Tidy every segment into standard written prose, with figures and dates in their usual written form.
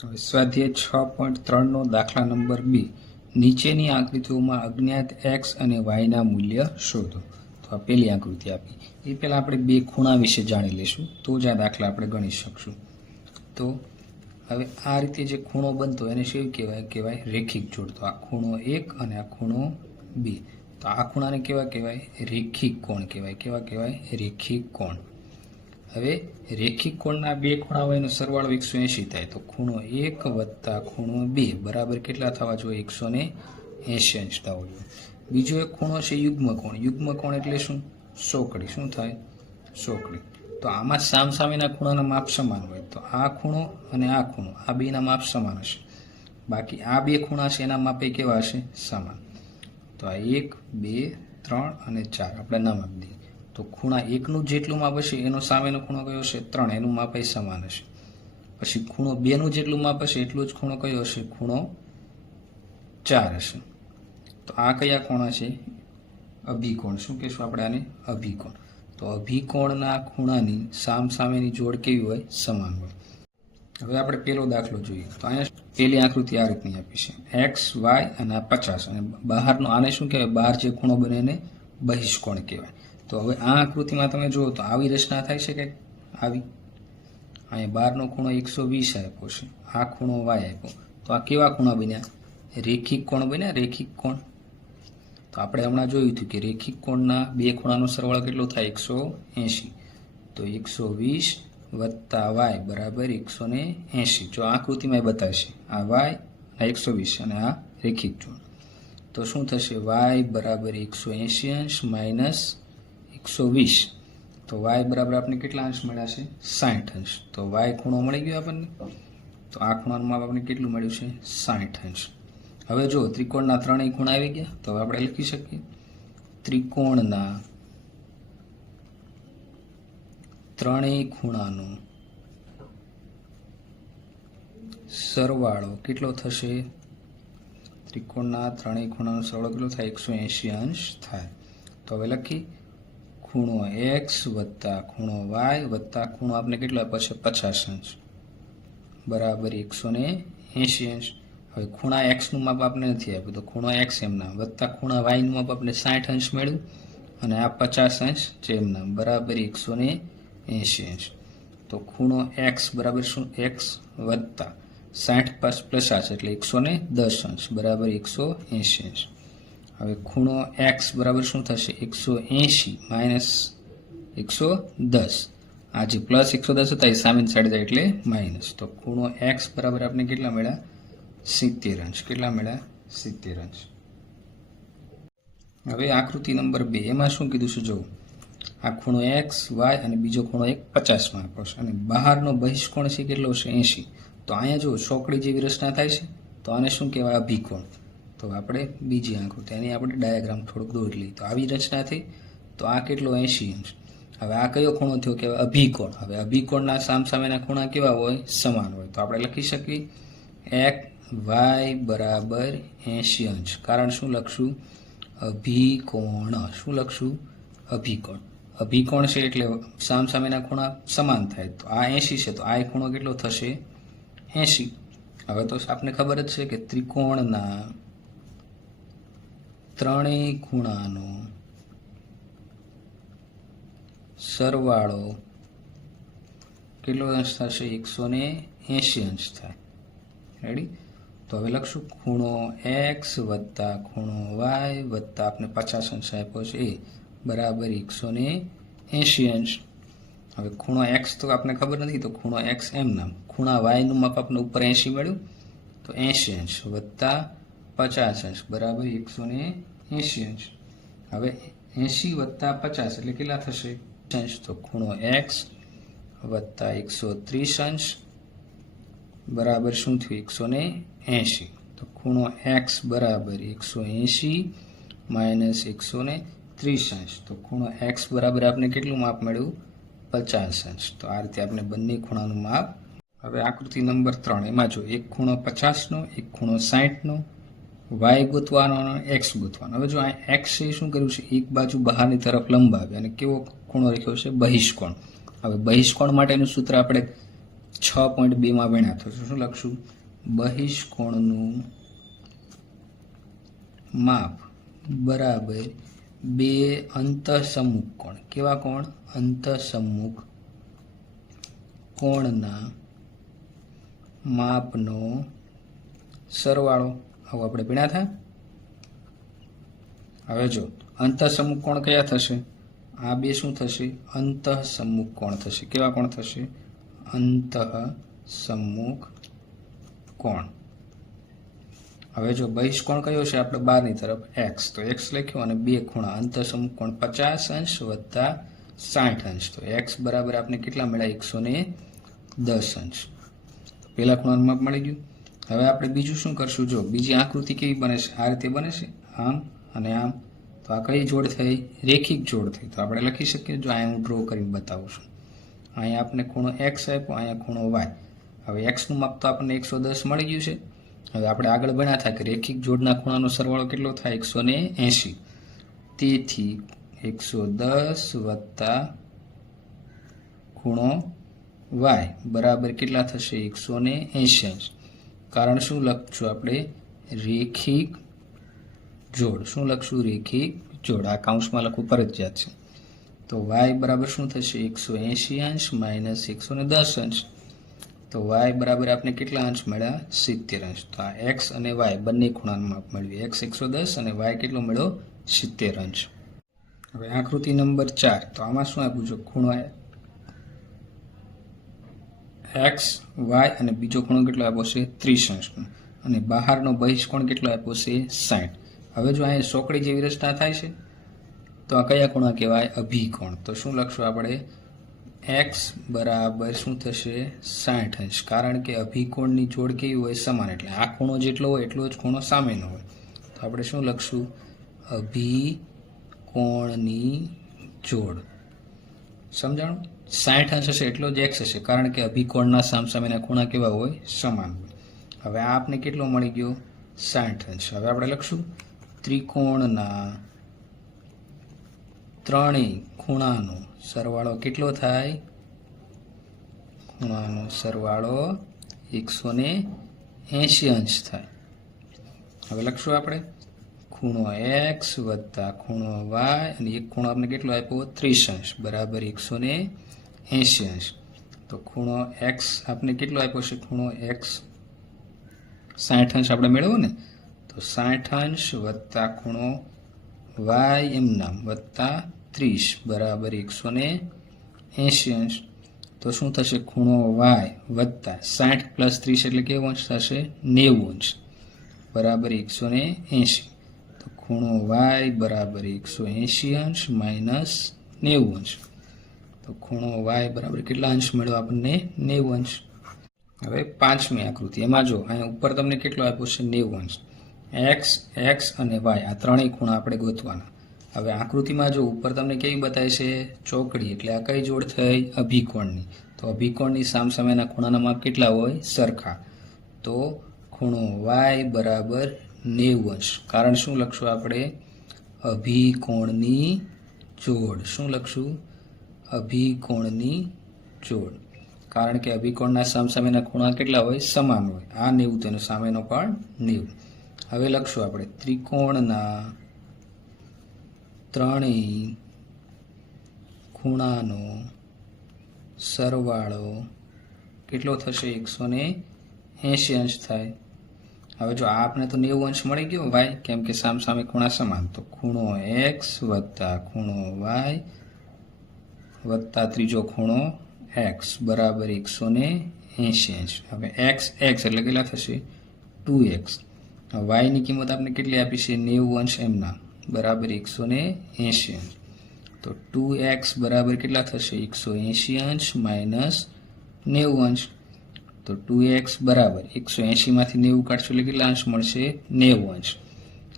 હવે સ્વાધ્યાય 6.3 દાખલા નંબર 2 નીચેની આકૃતિઓમાં અજ્ઞાત x અને y ના મૂલ્ય શોધો. તો આ પહેલી આકૃતિ આપી. એ પહેલા આપણે બે ખૂણા વિશે જાણી લઈશું તો જ આ દાખલા આપણે ગણી શકશું. તો હવે આ રીતે જે ખૂણો બનતો એને શું કહેવાય રેખિક જોડ. તો આ ખૂણો 1 અને આ ખૂણો 2. તો આ ખૂણાને કહેવાય રેખિક કોણ કહેવાય. કેવા કહેવાય? રેખિક કોણ. હવે રેખિક કોણના બે ખૂણા હોય એનો સરવાળો 180 થાય. તો ખૂણો 1 વત્તા ખૂણો 2 બરાબર કેટલા થવા જોઈએ? 180 અંશ થવા જોઈએ. બીજો એક ખૂણો છે યુગ્મ કોણ. યુગ્મ કોણ એટલે શું? સોકડી. શું થાય? સોકડી. તો આમાં સામસામેના ખૂણાના માપ સમાન હોય. તો આ ખૂણો અને આ ખૂણો આ બેના માપ સમાન હશે. બાકી આ બે ખૂણા છે એના માપે કેવા હશે? સમાન. તો આ 1 2 3 અને 4 આપણે નામ આપી દઈએ. તો ખૂણા 1નું જેટલું માપ હશે એનો સામેનો ખૂણો કયો હશે? 3. એનું માપ એ સમાન હશે. પછી ખૂણો 2નું જેટલું માપ હશે એટલું જ ખૂણો કયો હશે? ખૂણો 4 હશે. તો આ કયા કોણ છે? અભિકોણ. શું કહેશું આપણે આને? અભિકોણ. તો અભિકોણના ખૂણાની સામસામેની જોડ કેવી હોય? સમાન હોય. હવે આપણે પહેલો દાખલો જોઈએ. તો અહીંયા પહેલી આકૃતિ આ રીતની આપી છે. x y અને આ 50 અને બહારનો આને શું કહેવાય? બહાર જે ખૂણો બને એને બહિષ્કોણ કહેવાય. તો હવે આ આકૃતિમાં તમે જુઓ તો આવી રચના થાય છે કે આવી? અહીંયા બહારનો ખૂણો 120 આપ્યો છે, આ ખૂણો y આપ્યો. તો આ કેવા ખૂણા બન્યા? રેખિક કોણ બન્યા. રેખિક કોણ. તો આપણે હમણાં જોયું હતું કે રેખિક કોણના બે ખૂણાનો સરવાળો કેટલો થાય? 180. તો 120 વત્તા y બરાબર 180. જો આકૃતિમાં બતાવશે આ y આ 120 અને આ રેખિક જોડ. તો શું થશે? y બરાબર 180 અંશ માઇનસ 120. તો y બરાબર આપણે કેટલા અંશ મળ્યા છે? 60 અંશ. તો y ખૂણો મળી ગયો આપણને. તો આ ખૂણાનું માપ આપણે કેટલું મળ્યું છે? 60 અંશ. હવે જો ત્રિકોણના ત્રણેય ખૂણા આવી ગયા. તો હવે આપણે લખી શકીએ ત્રિકોણના ત્રણેય ખૂણાનો સરવાળો કેટલો થશે? ત્રિકોણના ત્રણેય ખૂણાનો સરવાળો કેટલો થાય? 180 અંશ થાય. તો હવે લખી ખૂણો x વત્તા ખૂણો y વત્તા ખૂણો આપણે કેટલો આપ્યો છે? 50 અંશ બરાબર 180 અંશ. હવે ખૂણા x નું માપ આપણે નથી આપ્યું તો ખૂણો x એમના વત્તા ખૂણા y નું માપ આપણે 60 અંશ મળ્યું અને આ 50 અંશ છે એમના બરાબર 180 અંશ. તો ખૂણો x બરાબર શું? x વત્તા 60 પ્લસ એટલે 110 અંશ બરાબર 180 અંશ. હવે ખૂણો x બરાબર શું થશે? 180 માઇનસ 110. આ જે પ્લસ 110 હતા એ સામેની સાઈડ જાય એટલે માઇનસ. તો ખૂણો x બરાબર આપણે કેટલા મળ્યા? 70 અંશ. કેટલા મળ્યા? 70 અંશ. હવે આકૃતિ નંબર 2 એમાં શું કીધું છે? જો આ ખૂણો x y અને બીજો ખૂણો 50 માં આપ્યો છે અને બહારનો બહિષ્કોણ છે કેટલો છે? 80. તો અહીંયા જો ચોકડી જેવી રચના થાય છે. તો આને શું કહેવાય? અભિકોણ. તો આપણે બીજી આકૃતિ એની આપણે ડાયાગ્રામ થોડુંક દોરી લઈએ. તો આવી રચના થઈ. તો આ કેટલો? 80 અંશ. હવે આ કયો ખૂણો થયો? કહેવાય અભિકોણ. હવે અભિકોણના સામસામેના ખૂણા કેવા હોય? સમાન હોય. તો આપણે લખી શકીએ x y બરાબર 80 અંશ. કારણ શું લખશું? અભિકોણ. શું લખશું? અભિકોણ. અભિકોણ છે એટલે સામસામેના ખૂણા સમાન થાય. તો આ 80 છે તો આ ખૂણો કેટલો થશે? 80. હવે તો આપને ખબર જ છે કે ત્રિકોણના ત્રણેય ખૂણાનો સરવાળો કેટલો અંશ થશે? 180 અંશ થાય. રેડી? તો હવે લખશું ખૂણો x વત્તા ખૂણો y વત્તા આપણે 50 અંશ આપ્યો છે એ બરાબર 180 અંશ. હવે ખૂણો x તો આપણે ખબર નથી તો ખૂણો x એમ નામ. ખૂણા y નું માપ આપણે ઉપર 80 મળ્યું તો 80 અંશ વત્તા 50 અંશ બરાબર 180 અંશ. હવે 80 વત્તા 50 એટલે કેટલા થશે? અંશ. તો ખૂણો x વત્તા 130 અંશ બરાબર શું થયું? 180. તો ખૂણો x બરાબર 180 માઇનસ 130 અંશ. તો ખૂણો x બરાબર આપણે કેટલું માપ મળ્યું? 50 અંશ. તો આ રીતે આપણે બંને ખૂણાનું માપ. હવે આકૃતિ નંબર 3 એમાં જો એક ખૂણો 50 નો એક ખૂણો 60 નો y ગોતવાનો અને x ગોતવાનો. હવે જો આ x એ શું કર્યું છે? એક બાજુ બહારની તરફ લંબાવી અને કેવો ખૂણો રાખ્યો છે? બહિષ્કોણ. હવે બહિષ્કોણ માટેનું સૂત્ર આપણે 6.2 માં ભણ્યા તો શું લખશું? બહિષ્કોણનું માપ બરાબર 2 અંતઃસમુખ કોણ. કેવા કોણ? અંતઃસમુખ કોણના માપનો સરવાળો. આવું આપણે ભણ્યા હતા. હવે જો અંતઃસમુખ કોણ કયા થશે? આ બે શું થશે? અંતઃસમુખ કોણ થશે. કેવા કોણ થશે? અંતઃસમુખ કોણ. હવે જો બહિષ્કોણ કયો છે આપણે? બહારની તરફ એક્સ, તો એક્સ લખ્યો અને બે ખૂણા અંતઃસમુખ કોણ 50 અંશ વત્તા 60 અંશ. તો એક્સ બરાબર આપણે કેટલા મળ્યા? 110 અંશ. પહેલા ખૂણાનું માપ મળી ગયું. હવે આપણે બીજું શું કરશું? જો બીજી આકૃતિ કેવી બને છે? આ રીતે બને છે, આમ અને આમ. તો આ કઈ જોડ થઈ? રેખિક જોડ થઈ. તો આપણે લખી શકીએ. જો અહીંયા હું ડ્રો કરીને બતાવું છું. અહીંયા આપણે ખૂણો એક્સ આપ્યો, અહીંયા ખૂણો વાય. હવે એક્સનું માપ તો આપણને 110 મળી ગયું છે. હવે આપણે આગળ ભણ્યા થાય કે રેખિક જોડના ખૂણાનો સરવાળો કેટલો થાય? 180. તેથી 110 વત્તા ખૂણો વાય બરાબર કેટલા થશે? 180 અંશ. કારણ શું લખશું આપણે? રેખિક જોડ. શું લખશું? રેખિક જોડ. આ કાઉન્સમાં લખવું ફરજિયાત છે. તો વાય બરાબર શું થશે? 180 અંશ માઇનસ 110 અંશ. તો વાય બરાબર આપણે કેટલા અંશ મળ્યા? 70 અંશ. તો આ એક્સ અને વાય બંને ખૂણાનું માપ મળ્યું. એક્સ 110 અને વાય કેટલો મળ્યો? 70 અંશ. હવે આકૃતિ નંબર 4. તો આમાં શું આપ્યું છે? ખૂણો એક્સ વાય અને બીજો ખૂણો કેટલો આપ્યો છે? 30 અંશ. અને બહારનો બહિષ્કોણ કેટલો આપ્યો છે? 60. હવે જો અહીંયા સોકડી જેવી રચના થાય છે તો આ કયા ખૂણા કહેવાય? અભિકોણ. તો શું લખશું આપણે? એક્સ બરાબર શું થશે? 60 અંશ. કારણ કે અભિકોણની જોડ કેવી હોય? સમાન. એટલે આ ખૂણો જેટલો હોય એટલો જ ખૂણો સામેનો હોય. તો આપણે શું લખશું? અભિકોણની જોડ. સમજાણું? 60 અંશ હશે એટલો જ એક્સ હશે, કારણ કે અભિકોણના સામસામેના ખૂણા કેવા હોય? સમાન હોય. હવે આ આપને કેટલો મળી ગયો? 60 અંશ. હવે આપણે લખશું ત્રિકોણના ત્રણેય ખૂણાનો સરવાળો કેટલો થાય? ખૂણાનો સરવાળો 180 અંશ થાય. હવે લખશું આપણે ખૂણો એક્સ વત્તા ખૂણો વાય અને એક ખૂણો આપણે કેટલો આપ્યો? 30 અંશ બરાબર 180 અંશ. તો ખૂણો એક્સ આપણે કેટલો આપ્યો છે? ખૂણો એક્સ 60 અંશ આપણે મેળવો ને. તો 60 અંશ વત્તા ખૂણો વાય એમ નામ વત્તા 30 બરાબર 180 અંશ. તો શું થશે? ખૂણો વાય વત્તા 60 પ્લસ 30 એટલે કેવો અંશ થશે? 90 અંશ બરાબર 180. તો ખૂણો વાય બરાબર 180 અંશ માઇનસ 90 અંશ. તો ખૂણો વાય બરાબર કેટલા અંશ મળ્યો આપણને? 90 અંશ. હવે પાંચમી આકૃતિ. એમાં જો અહીંયા ઉપર તમને કેટલો આપ્યો છે? 90 અંશ. એક્સ, એક્સ અને વાય આ ત્રણેય ખૂણા આપણે ગોતવાના. હવે આકૃતિમાં જો ઉપર તમને કેવી બતાવી છે? ચોકડી. એટલે આ કઈ જોડ થઈ? અભિકોણની. તો અભિકોણની સામસામેના ખૂણાના માપ કેટલા હોય? સરખા. તો ખૂણો વાય બરાબર 90 અંશ. કારણ શું લખશું આપણે? અભિકોણની જોડ. શું લખશું? અભિકોણની જોડ. કારણ કે અભિકોણના સામસામેના ખૂણા કેટલા હોય? સમાન હોય. આ 90 તેનો સામેનો પણ 90. હવે લખશું આપણે ત્રિકોણના ત્રણેય ખૂણાનો સરવાળો કેટલો થશે? 180 અંશ થાય. હવે જો આપને તો 90 અંશ મળી ગયો વાય, કેમ કે સામસામે ખૂણા સમાન. તો ખૂણો એક્સ વત્તા ખૂણો વાય વત્તા ત્રીજો ખૂણો એક્સ બરાબર 180 અંશ. હવે એક્સ એક્સ એટલે કેટલા થશે? 2x. વાયની કિંમત આપણે કેટલી આપી છે? 90 અંશ એમના બરાબર 180 અંશ. તો 2x બરાબર કેટલા થશે? 180 અંશ માઇનસ 90 અંશ. તો 2x બરાબર 180 માંથી 90 કાઢશું એટલે કેટલા અંશ મળશે? 90 અંશ.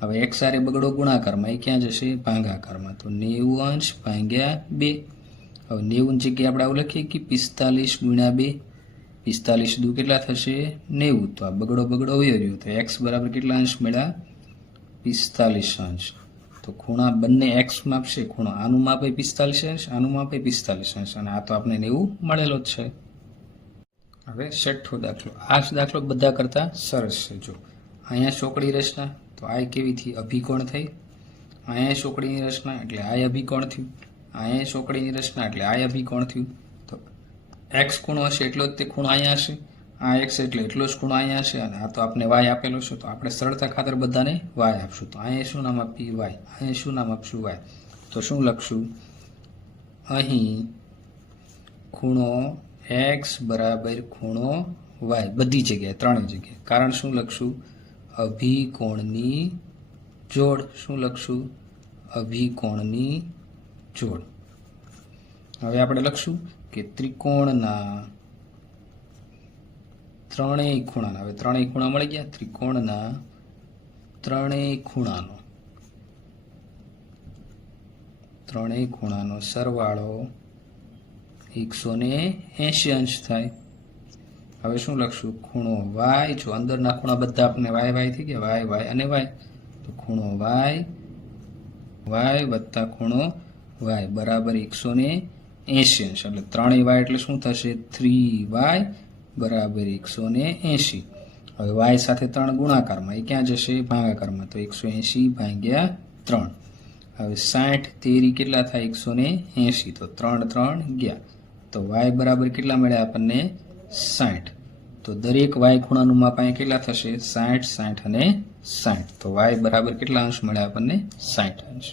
હવે x આરે બગડો ગુણાકારમાં, એ ક્યાં જશે? ભાગાકારમાં. તો 90 અંશ ભાગ્યા 2. હવે 90 ની જગ્યાએ આપણે આવું લખીએ કે 45 ગુણ્યા 2. 45 દુ કેટલા થશે? 90. તો આ બગડો બગડો વયો રહ્યો. તો x બરાબર કેટલા અંશ મળ્યા? 45 અંશ. તો ખૂણા બંને x માપશે. ખૂણો આનું માપે 45 અંશ, આનું માપે 45 અંશ, અને આ તો આપણે 90 મળેલો જ છે. હવે 6થો દાખલો. આ દાખલો બધા કરતા સરસ છે. જો અહીંયા ચોકડી રચના તો આ કેવી થઈ? અભિકોણ થઈ. અહીંયા ચોકડીની રચના એટલે આ અભિકોણ થયું. અહીંયા ચોકડીની રચના એટલે આ અભિકોણ થયું. તો એક્સ ખૂણો હશે એટલો જ તે ખૂણો અહીંયા હશે. આ એક્સ એટલે એટલો જ ખૂણો અહીંયા હશે. અને આ તો આપણે વાય આપેલો છે, તો આપણે સરળતા ખાતર બધાને વાય આપશું. તો અહીંયા શું નામ આપીએ? વાય. અહીંયા શું નામ આપશું? વાય. તો શું લખશું? અહીં ખૂણો એક્સ બરાબર ખૂણો વાય બધી જગ્યાએ, ત્રણેય જગ્યાએ. કારણ શું લખશું? અભિકોણની જોડ. શું લખશું? અભિકોણની જોડ. હવે આપણે લખશું કે ત્રિકોણના ત્રણેય ખૂણાના, હવે ત્રણેય ખૂણા મળી ગયા. ત્રિકોણના ત્રણેય ખૂણાનો સરવાળો 180 અંશ થાય. હવે શું લખશું? ખૂણો વાય. જો અંદરના ખૂણા બધા આપણે વાય વાય થઈ ગયા, વાય વાય અને વાય. તો ખૂણો વાય વાય વત્તા ખૂણો વાય બરાબર 180 અંશ. એટલે ત્રણેય વાય એટલે શું થશે? 3y બરાબર 180. હવે વાય સાથે 3 ગુણાકારમાં, એ ક્યાં જશે? ભાગાકારમાં. તો 180 ભાગ્યા 3. હવે 60 તેરી કેટલા થાય? 180. તો 3 3 ગયા. તો વાય બરાબર કેટલા મળ્યા આપણને? 60. તો દરેક વાય ખૂણાનું માપ અહીંયા કેટલા થશે? 60 60 અને 60. તો વાય બરાબર કેટલા અંશ મળ્યા આપણને? 60 અંશ.